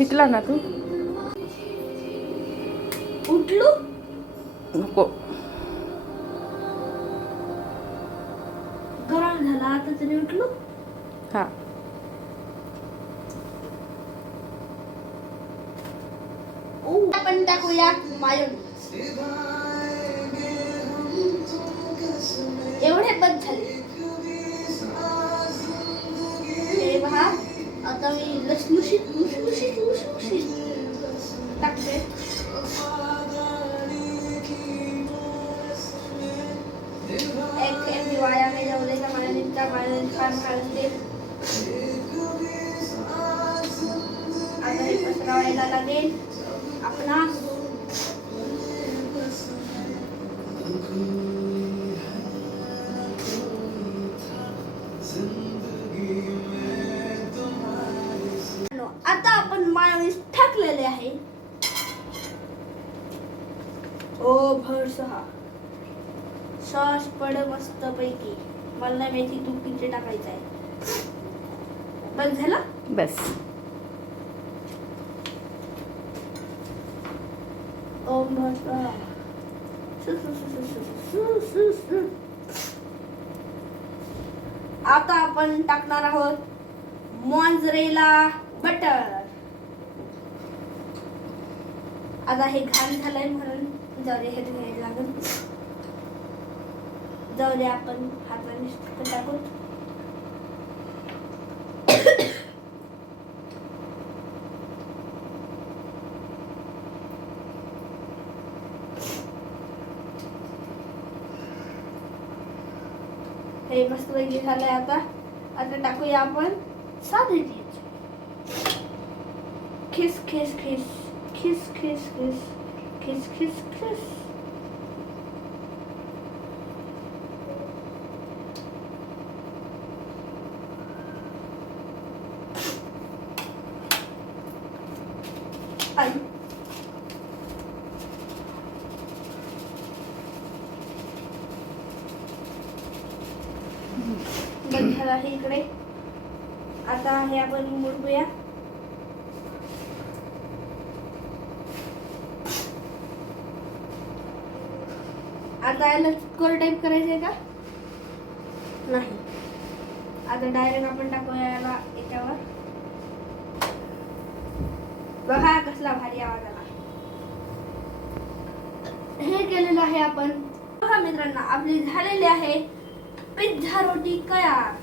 उठला ना तू? उठलो? नको. गरम झाला आता तरी उठलो? हा. ओ. आपण टाकूया मायोनीज एवढे बद झाले. हे पहा. आता मी लसमुशीत मुशमुशीत मुशमुशीत टाकते. एक एम मी जेवले का मला निघता मला छान काढते. आता हे पसरावायला लागेल आपला आपण मायोनीस टाकलेले आहे. ओ भर सहा. सॉस पड मस्त पैकी मला मेथी तू किती टाकायचं आहे. बस झालं? बस. भर आता आपण टाकणार आहोत मॉन्झरेला बटर. आता हे घाण झालंय म्हणून जाऊ दे हे धुवायला लागून जाऊ दे आपण हाताने टाकू. हे मस्त पैकी झालंय आता. आता टाकूया आपण साधे चीज खिस खिस खिस. खिस खिस खिस खिस खिस खिस आई आहे इकडे. आता हे आपण मुडूया आता याला स्कोर टाईप करायचं आहे का? नाही. आता डायरेक्ट आपण टाकूया याला याच्यावर. बघा कसला भारी आवाज आला. हे केलेलं आहे आपण. बघा मित्रांनो आपली झालेली आहे पिझ्झा रोटी तयार.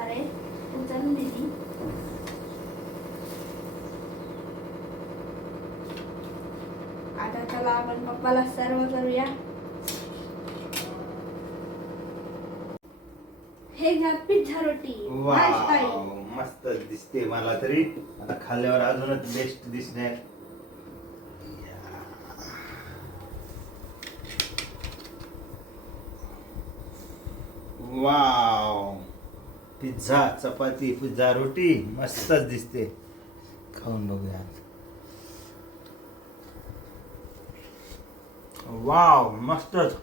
अरे उचल दिली. आता चला आपण पप्पाला सर्व करूया. हे घ्या पिझ्झा रोटी. वाव मस्त दिसते मला तरी. आता खाल्ल्यावर अजूनच बेस्ट दिसणार. वाव. पिझ्झा चपाती पिझ्झा रोटी मस्तच दिसते. खाऊन बघूया. वाव मस्तच.